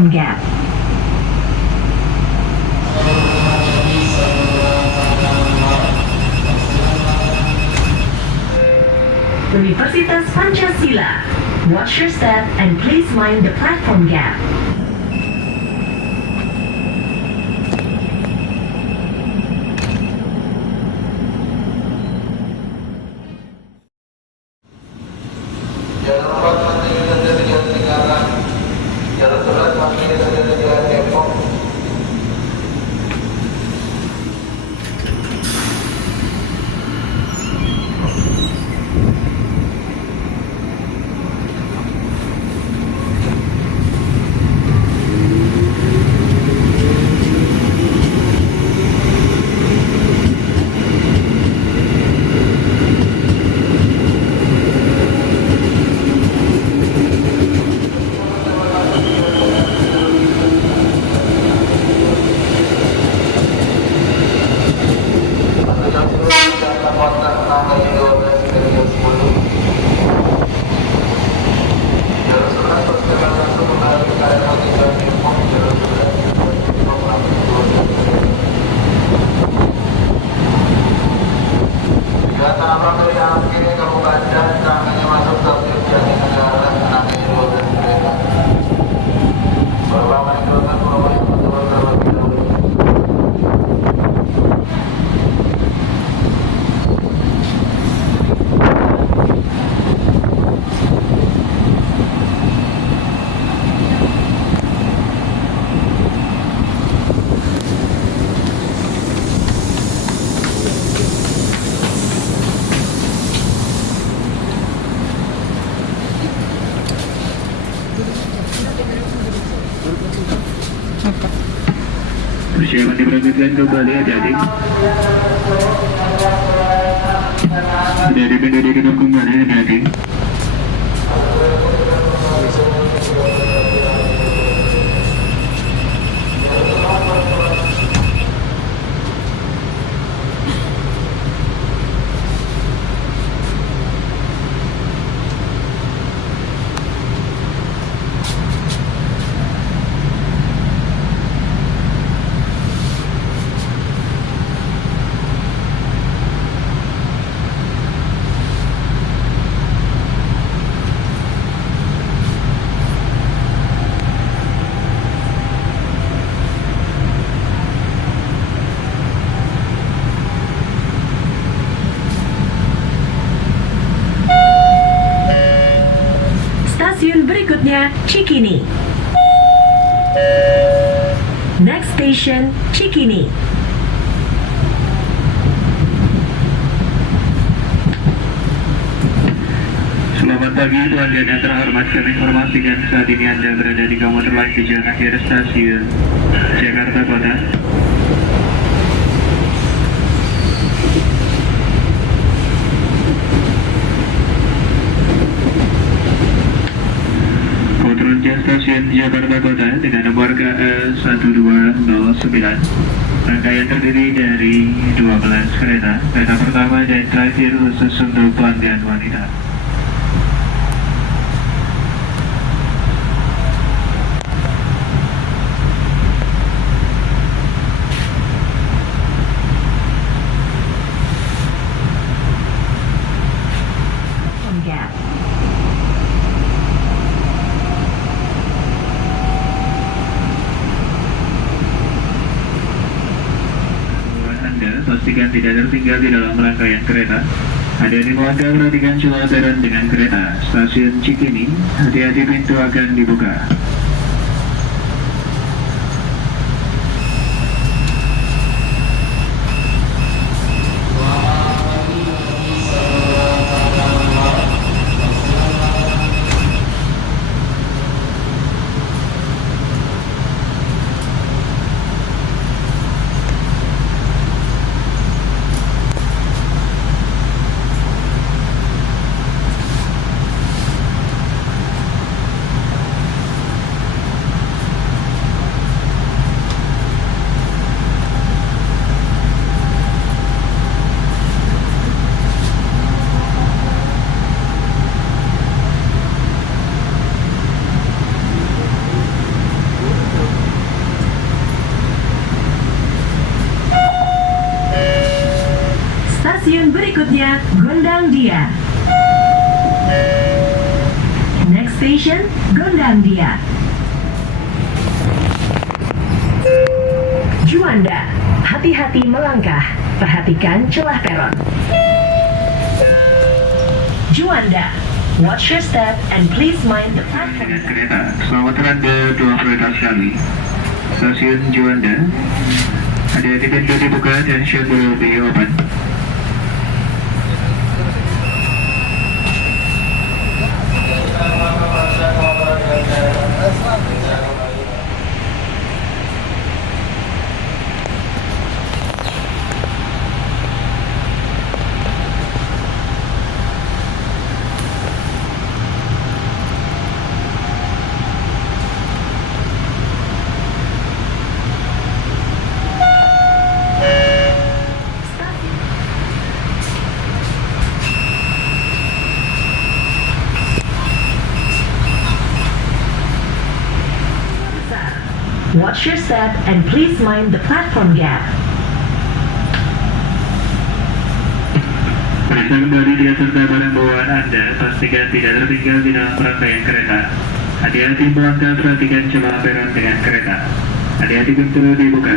platform gap. Universitas Pancasila. Watch your step and please mind the platform gap. Jalan Empat Menteri Kerja Tujuan Tinggalan, Jalan 11 Menteri Kerja Tujuan Depok. Persiapan diberangkatkan kembali adik-adik. Adik-adik minta dikenal kembali adik-adik. Stasiun berikutnya Cikini. Next station Cikini. Selamat pagi tuan dan yang terhormat, kami informasikan saat ini Anda berada di komuter lain tujuan akhir stasiun Jakarta Kota. Turunnya stasiun Jakarta Kota dengan nomor KE 1209. Rangkaian terdiri dari 12 kereta. Kereta pertama dan terakhir khusus untuk pelanggan wanita. Platform gap. Anda pastikan tidak tertinggal di dalam rangkaian kereta. Hadirin warga perhatikan celah turun dengan kereta stasiun Cikini. Hati-hati pintu akan dibuka. Stasiun berikutnya Gondang Dia. Next station Gondang Dia. Juanda, hati-hati melangkah, perhatikan celah peron. Juanda, watch your step and please mind the platform. Dengan kereta, selamat Anda dua kereta sekali. Stasiun Juanda, hati-hati pintu dibuka dan shoot will be open. Watch your step and please mind the platform gap. Periksa kembali dia serta barang bawaan Anda, pastikan tidak tertinggal di dalam rangkaian kereta. Hati-hati melangkah, perhatikan celah peron dengan kereta. Hati-hati pintu dibuka.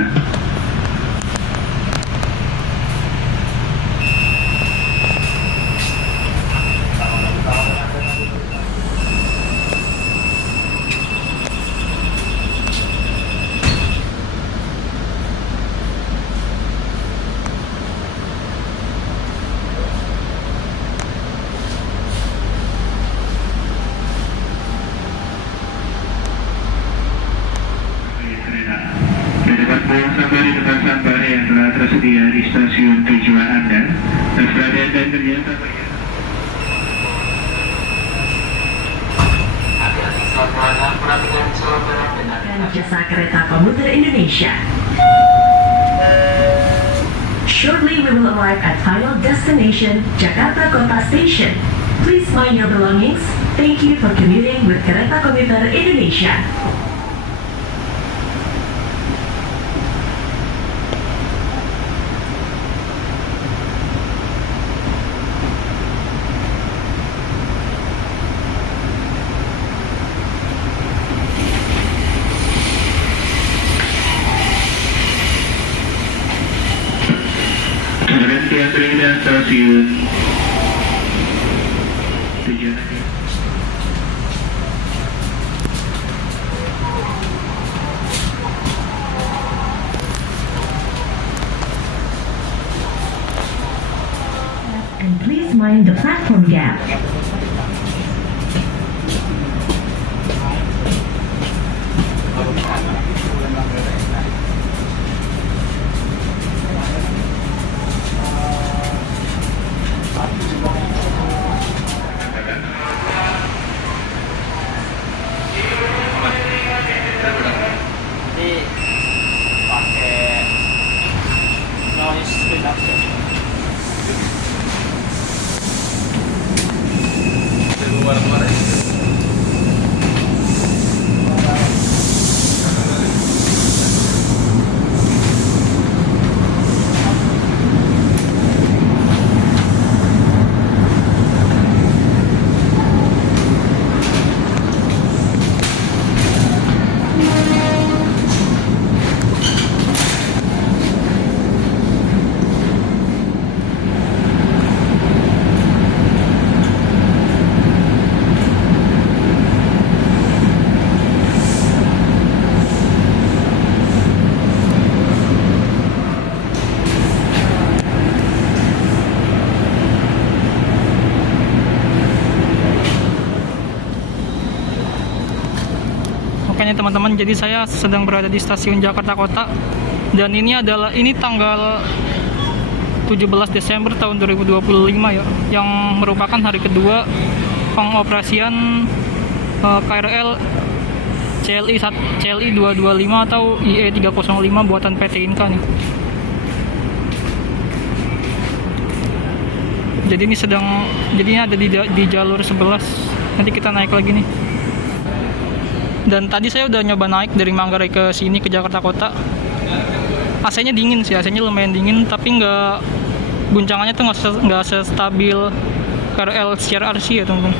Sampai di tempat sampah yang telah tersedia di stasiun tujuan Anda. Perhatian dan kerja sampainya. Hati-hati saat melangkah, perhatikan celah peron dengan Dan jasa kereta komuter Indonesia. Shortly we will arrive at final destination, Jakarta Kota Station. Please mind your belongings. Thank you for commuting with Kereta Komuter Indonesia. Berhentian kereta stasiun tujuan Anda. And please mind the platform gap. Jadi pakai noise reduction. luar-luar itu. Oke nih teman-teman, jadi saya sedang berada di stasiun Jakarta Kota dan ini tanggal 17 Desember tahun 2025 ya, yang merupakan hari kedua pengoperasian KRL CLI 225 atau IE 305 buatan PT Inka nih. Jadi ini ada di jalur 11. Nanti kita naik lagi nih. Dan tadi saya udah nyoba naik dari Manggarai ke sini ke Jakarta Kota. AC-nya dingin sih, AC-nya lumayan dingin, tapi nggak guncangannya tuh nggak stabil RL CRRC ya teman-teman,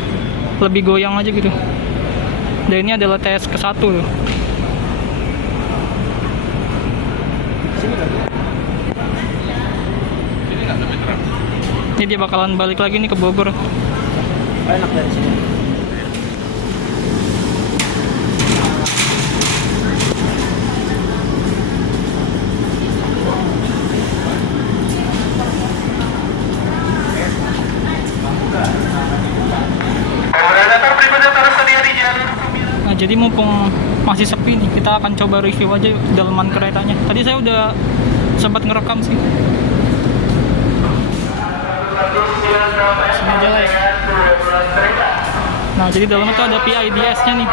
lebih goyang aja gitu. Dan ini adalah tes ke-1 tuh. Ini dia bakalan balik lagi nih ke Bogor. Enak dari sini. Nah, jadi mumpung masih sepi nih, kita akan coba review aja dalaman keretanya. Tadi saya udah sempat ngerekam sih. Sini aja lah ya. Nah, jadi dalamnya tuh ada PIDS-nya nih.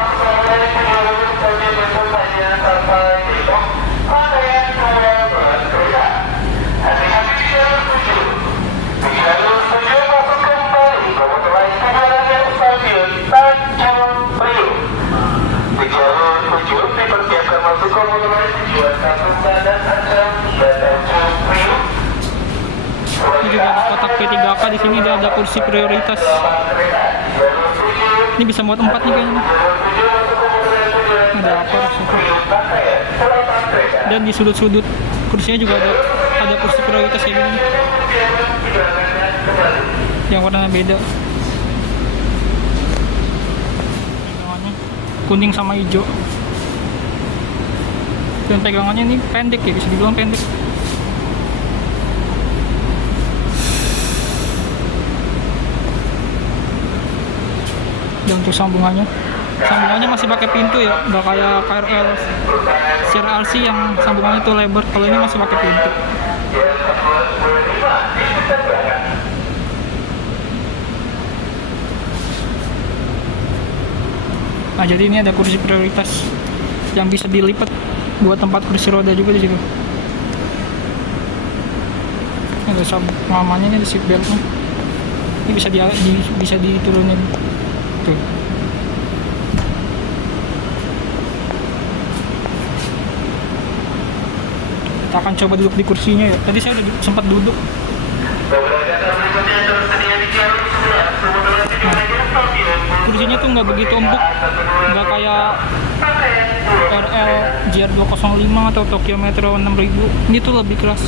Ini juga ada kotak P3K, di sini ada kursi prioritas. Ini bisa muat 4 nih kayaknya. Ada apa? Dan di sudut-sudut kursinya juga ada kursi prioritas kayak gini. Yang warnanya beda. Pegangannya kuning sama hijau. Dan pegangannya ini pendek ya, bisa dibilang pendek. Dan untuk sambungannya masih pakai pintu ya, nggak kayak KRL CRRC yang sambungannya tuh lebar. Kalau ini masih pakai pintu. Nah, jadi ini ada kursi prioritas yang bisa dilipat buat tempat kursi roda juga di situ. Ada sabuk pengamannya, ada seat beltnya. Ini bisa diturunin. Tuh. Kita akan coba duduk di kursinya ya. Tadi saya udah sempat duduk. Nah, kursinya tuh nggak begitu empuk, nggak kayak RL JR205 atau Tokyo Metro 6000. Ini tuh lebih keras,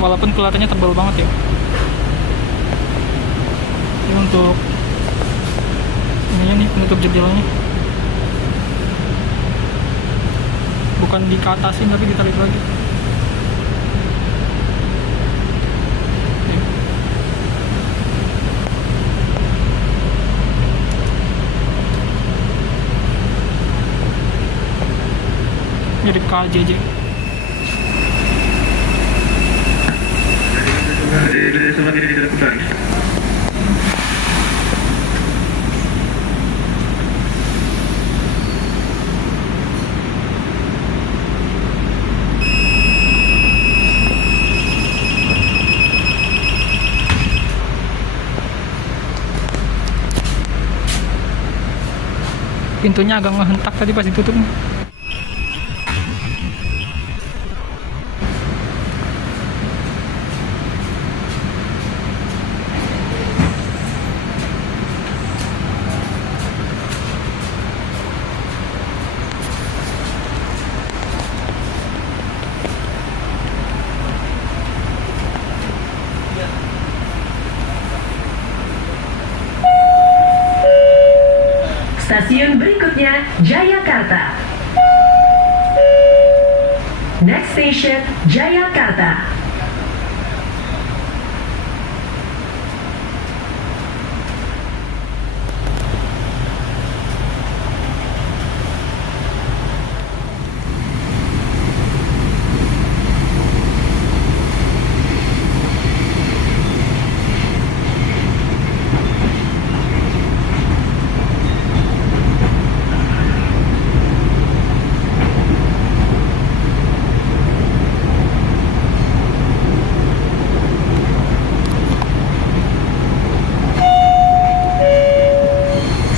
walaupun kelihatannya tebal banget ya. Ini untuk ininya nih, penutup jendelanya bukan dikatasin tapi ditarik lagi. Mirip KJJ. Sobat ini tidak putar. Pintunya agak ngehentak tadi pas ditutup. Stasiun berikutnya Jayakarta. Next station Jayakarta.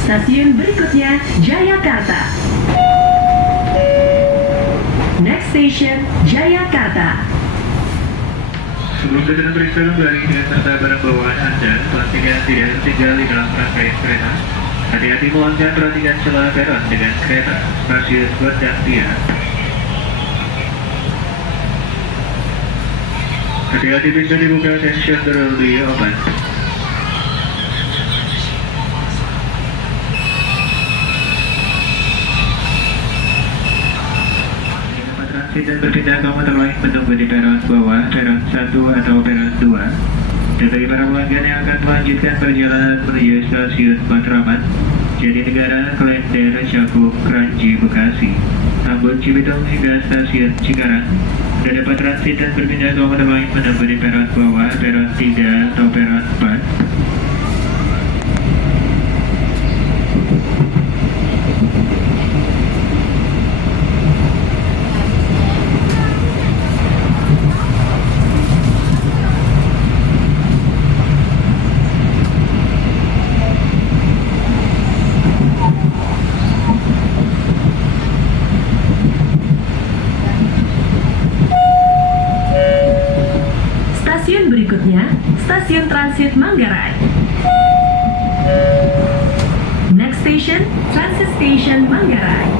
Stasiun berikutnya Jayakarta. Next station Jayakarta. Sebelum kita periksa kembali dengan serta barang bawaan Anda, pastikan tidak tertinggal di dalam rangkaian kereta. Hati-hati melanggar, perhatikan celah peron dengan kereta, stasiun bergantian. Hati-hati pintu dibuka, attention door will be open. Dan berpindah ke motor lain menunggu di peron bawah, peron 1 atau peron 2. Dan bagi para pelanggan yang akan melanjutkan perjalanan menuju stasiun Matraman, Jatinegara, Klender, Cakung, Kranji, Bekasi, Tambun, Cibitung hingga stasiun Cikarang, sudah dapat transit dan berpindah ke motor lain menunggu di peron bawah, peron 3 atau peron 4. Stasiun berikutnya, Stasiun Transit Manggarai. Next station, Transit Station Manggarai.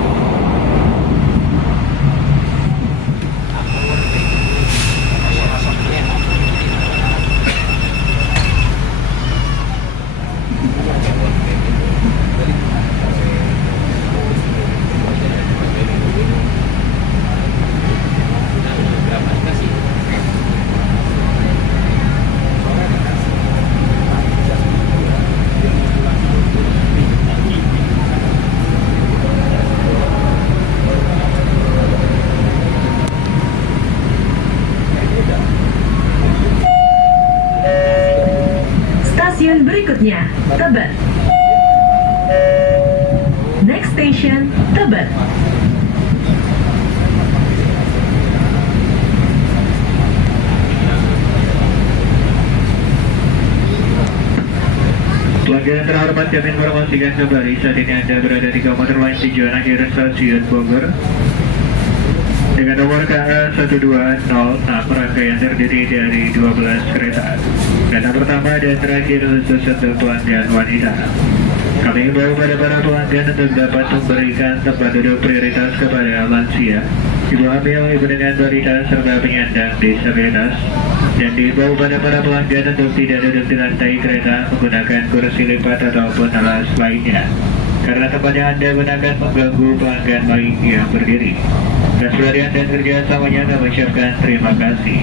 Stasiun berikutnya, Tebet. Next station, Tebet. Pelanggan terhormat, kami informasikan kembali saat ini Anda berada di komuter lain tujuan akhir stasiun Bogor dengan nomor KA 1206. Rangkaian terdiri dari 12 kereta. Kereta pertama dan terakhir khusus untuk pelanggan wanita. Kami himbau pada para pelanggan untuk dapat memberikan tempat duduk prioritas kepada lansia, ibu hamil, ibu dengan balita, serta penyandang disabilitas. Dan dihimbau pada para pelanggan untuk tidak duduk di lantai kereta menggunakan kursi lipat ataupun alas lainnya, karena tempat yang Anda gunakan mengganggu pelanggan lain yang berdiri. Dan perhatian dan kerjasamanya kami ucapkan terima kasih.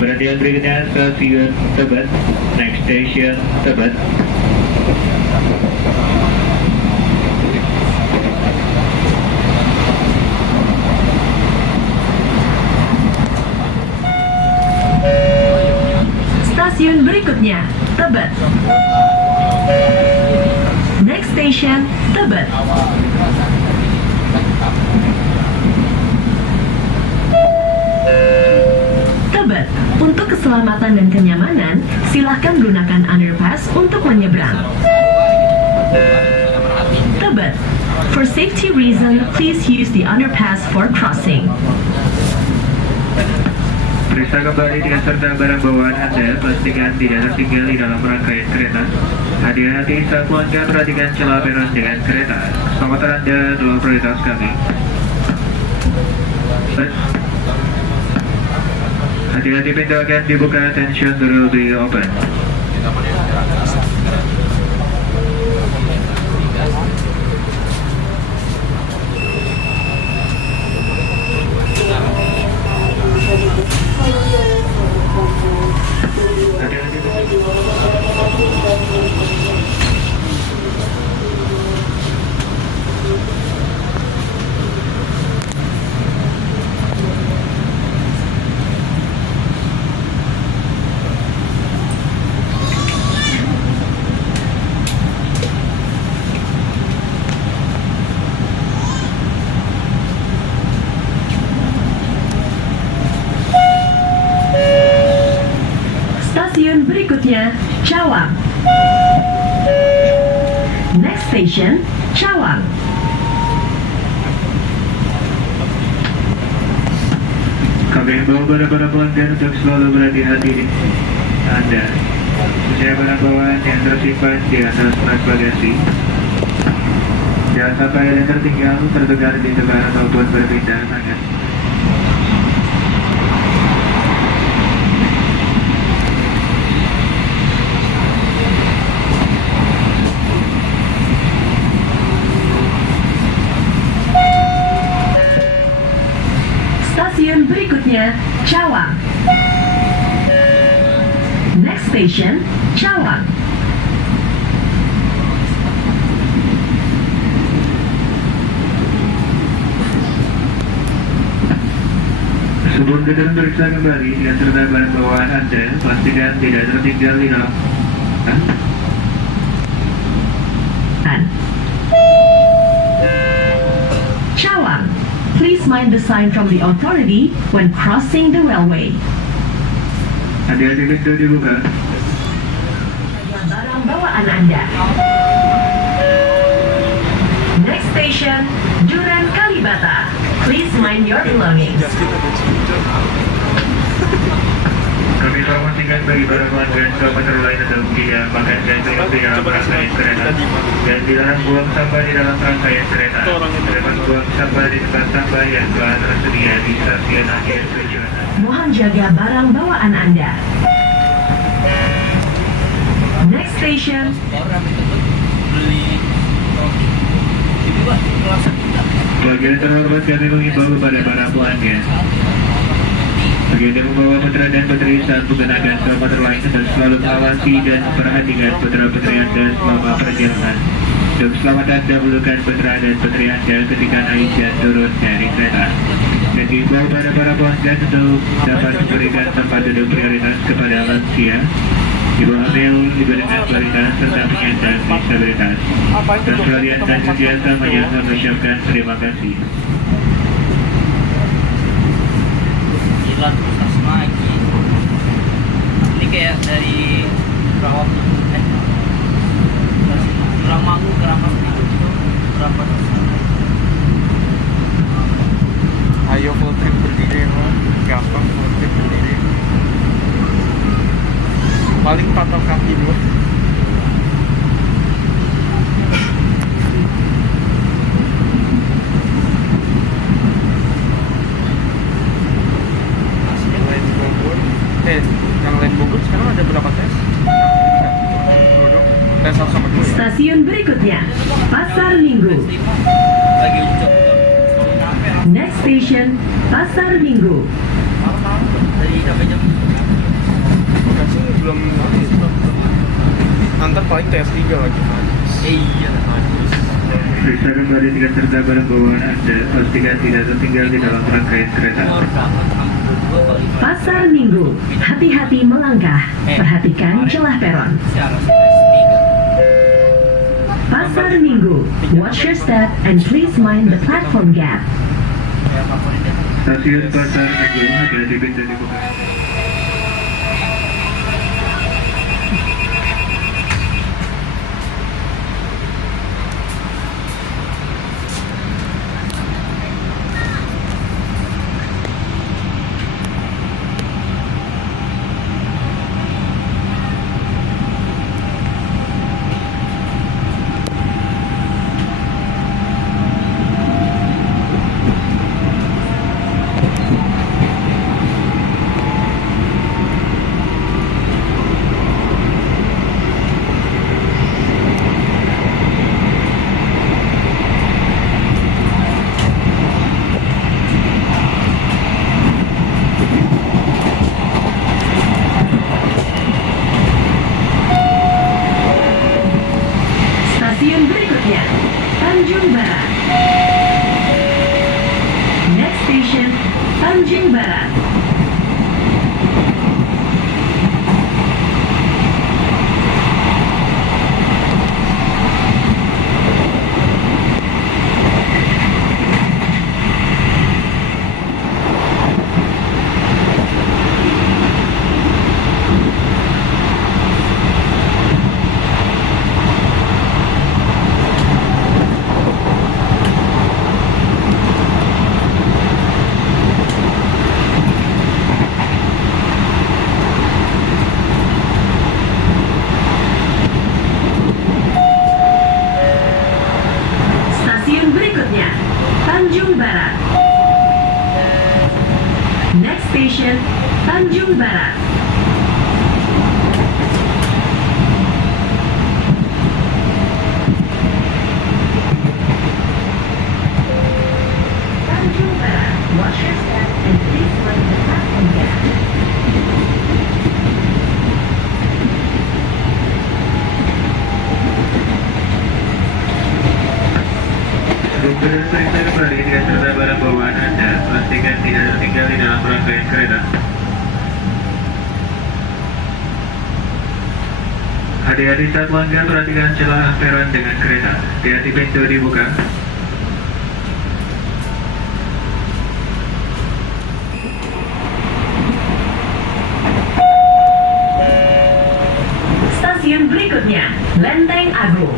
Perhatian berikutnya, stasiun Tebet. Next station, Tebet. Stasiun berikutnya, Tebet. Next station, Tebet. Tebet, untuk keselamatan dan kenyamanan, silahkan gunakan underpass untuk menyeberang. Tebet, for safety reason, please use the underpass for crossing. Periksa kembali dengan serta barang bawaan Anda, pastikan tidak tertinggal di dalam rangkaian kereta. Hati-hati saat melanggar, perhatikan celah peron dengan kereta. Keselamatan Anda adalah prioritas kami. Hati-hati pintu akan dibuka, attention door will be open. Stasiun berikutnya, Cawang. Next station, Cawang. Kami himbau para pelanggan untuk selalu berhati-hati di Anda. Khususnya barang bawaan yang tersimpan di atas rak bagasi. Jangan sampai ada yang tertinggal, tertukar di sebelah ataupun berpindah tangan. Stasiun berikutnya, Cawang. Next station, Cawang. Sebelum kita periksa kembali dengan serta barang bawaan Anda, pastikan tidak tertinggal di dalam. Cawang. Please mind the sign from the authority when crossing the railway. Hati-hati pintu dibuka. Barang bawaan Anda. Next station, Duren Kalibata. Please mind your belongings. Kami informasikan bagi para pelanggan komuter lain atau tidak makan dan minum di dalam rangkaian kereta dan dilarang buang sampah di dalam rangkaian kereta. Dapat buang sampah di tempat sampah yang telah tersedia di stasiun akhir tujuan. Mohon jaga barang bawaan Anda. Next station, Bagian terhormat kami mengimbau kepada para pelanggan bagi yang membawa putra dan putri saat menggunakan komuter lain dan selalu mengawasi dan memperhatikan putra-putri Anda selama perjalanan. Untuk keselamatan dahulukan putra dan putri Anda ketika naik dan turun dari kereta. Dan diimbau pada para pelanggan untuk dapat memberikan tempat duduk prioritas kepada lansia, ibu hamil, ibu dengan balita, serta penyandang disabilitas. Dan sekalian dan sediasa mengucapkan terima kasih. Gila terus lagi. Ini kayak dari Rawang Ramangu ke Rampas itu berapa? Ayo full trip berdiri, gampang full trip berdiri. Paling patok kaki dulu. Yang lain Bogor sekarang ada berapa tes? Tes 1 sama 2 ya? stasiun berikutnya, Pasar Minggu. Lagi ucap Next station, Pasar Minggu. dari sampai jam Enggak sih, belum antar paling tes 3 lagi. iya bagus. Periksa kembali tiket serta barang bawaan Anda, pastikan tidak tertinggal di dalam rangkaian kereta. Pasar Minggu. Hati-hati melangkah. Perhatikan celah peron. Pasar Minggu. Watch your step and please mind the platform gap. Stasiun Pasar Minggu, hati-hati pintu dibuka. Stasiun berikutnya, Tanjung Barat. Next station, Tanjung Barat. Station, Tanjung Barat. Tanjung Barat, watch your step and please mind the platform gap. Sebelum berperiksa kembali dengan serta barang bawaan Anda, pastikan tidak tertinggal di dalam rangkaian kereta. Hati-hati saat melanggar, perhatikan celah peron dengan kereta. Hati-hati pintu dibuka. Stasiun berikutnya, Lenteng Agung.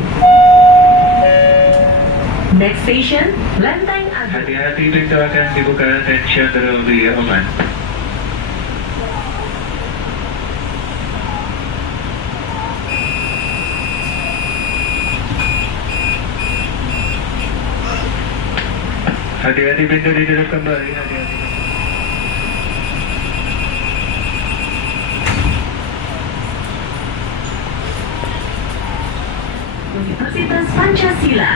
Next station, Lenteng Agung. Hati-hati pintu akan dibuka dan shuttle will be open. Hati-hati pintu ditutup kembali. Hati-hati. Universitas Pancasila.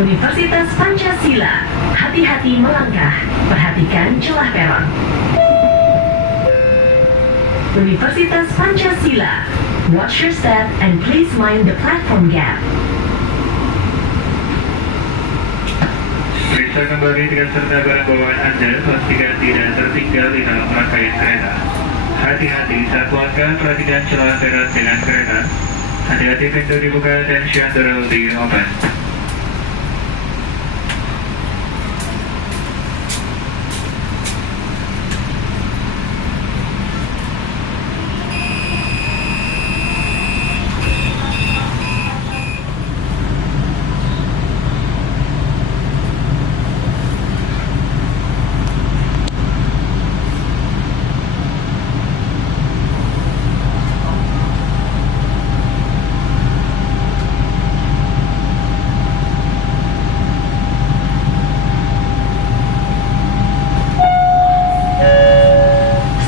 Universitas Pancasila. Hati-hati melangkah. Perhatikan celah peron. Universitas Pancasila. Watch your step and please mind the platform gap. Periksa kembali dengan serta barang bawaan Anda, pastikan tidak tertinggal di dalam rangkaian kereta. Hati-hati saat melangkah, perhatikan celah peron dengan kereta. Hati-hati pintu dibuka dan shuttle will be open.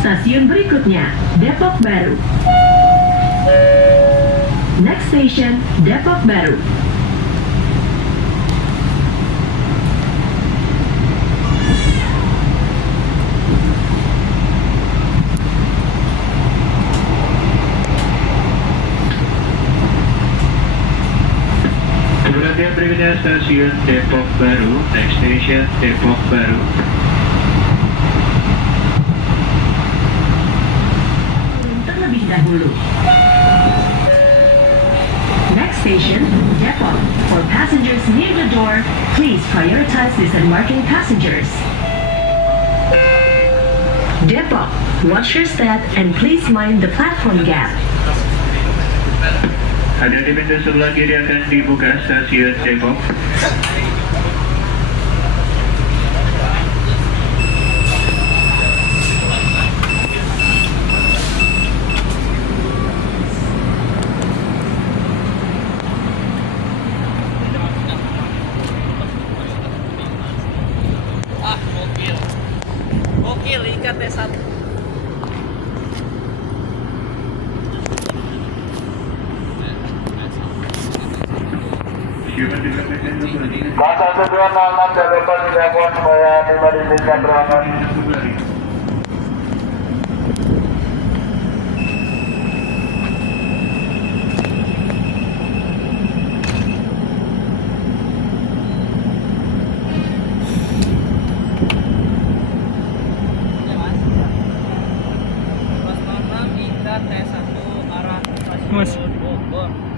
Stasiun berikutnya, Depok Baru. Next station, Depok Baru. Kemudian berikutnya stasiun Depok Baru, next station Depok Baru. Terlebih dahulu. Next station, Depok. For passengers near the door, please prioritize disembarking passengers. Depok, watch your step and please mind the platform gap. Hati-hati pintu sebelah kiri akan dibuka stasiun Depok. Gokil ikat satu. Masa tujuan 66 dapat dilakukan supaya tiba di tingkat ruangan. Mas. Hingga T1 arah Mas. stasiun Bogor.